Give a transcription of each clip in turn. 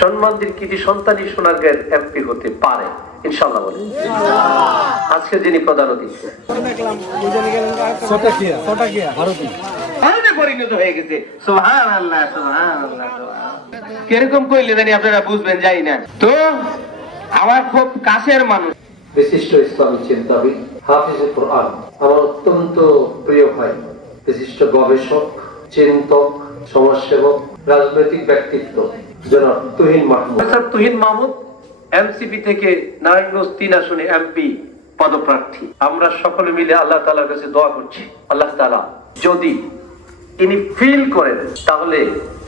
সম্মানদের কৃতি সন্তানই সোনারগাঁয়ের এমপি হতে পারে। ইনশাল্লাহ বলে আজকে যিনি প্রধান অতিথি। পরিণত হয়ে গেছে। সোহান আল্লাহ সোহান কীরকম কইলে জানি আপনারা বুঝবেন যাই না। তো আমার খুব কাছের মানুষ। বিশিষ্ট ইসলামী চিন্তাবিদ হাফিজ কোরআন আমার অত্যন্ত প্রিয় ভাই। বিশিষ্ট গবেষক চিন্তক সমাজসেবক রাজনৈতিক ব্যক্তিত্ব জনাব তুহিন মাহমুদ। প্রফেসর তুহিন মাহমুদ এমসিপি থেকে নারায়ণগঞ্জ তিন আসনে এমপি পদপ্রার্থী। আমরা সকলে মিলে আল্লাহ তালার কাছে দোয়া করছি। আল্লাহ তালা যদি তিনি ফিল করেন তাহলে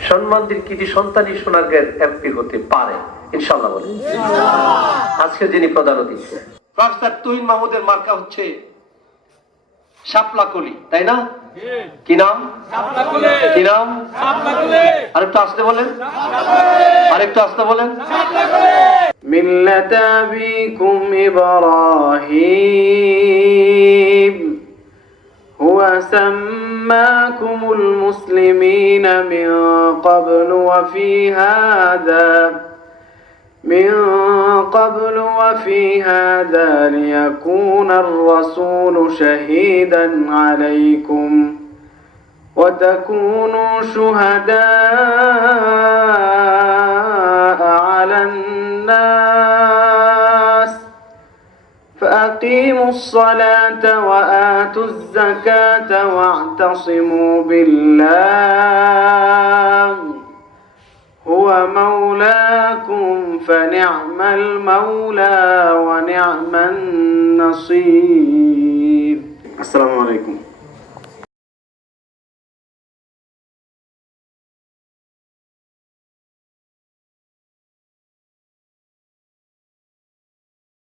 সম্মানদের কৃতি সন্তানই সোনারগাঁয়ের এমপি হতে পারে। ইনশাল্লাহ বলে আজকে যিনি প্রধান অতিথি। প্রফেসর তুহিন মাহমুদের মার্কা হচ্ছে শাপলাকলি তাই না? কি নাম কি নাম আরেকটু আসতে বলেন আরেকটু আসতে বলেন ملة أبيكم إبراهيم هو سماكم المسلمين من قبل وفي هذا من قبل وفي هذا ليكون الرسول شهيدا عليكم وتكونوا شهداء على الناس فأقيموا الصلاة وآتوا الزكاة واعتصموا بالله هو مولاكم فنعم المولى ونعم النصير.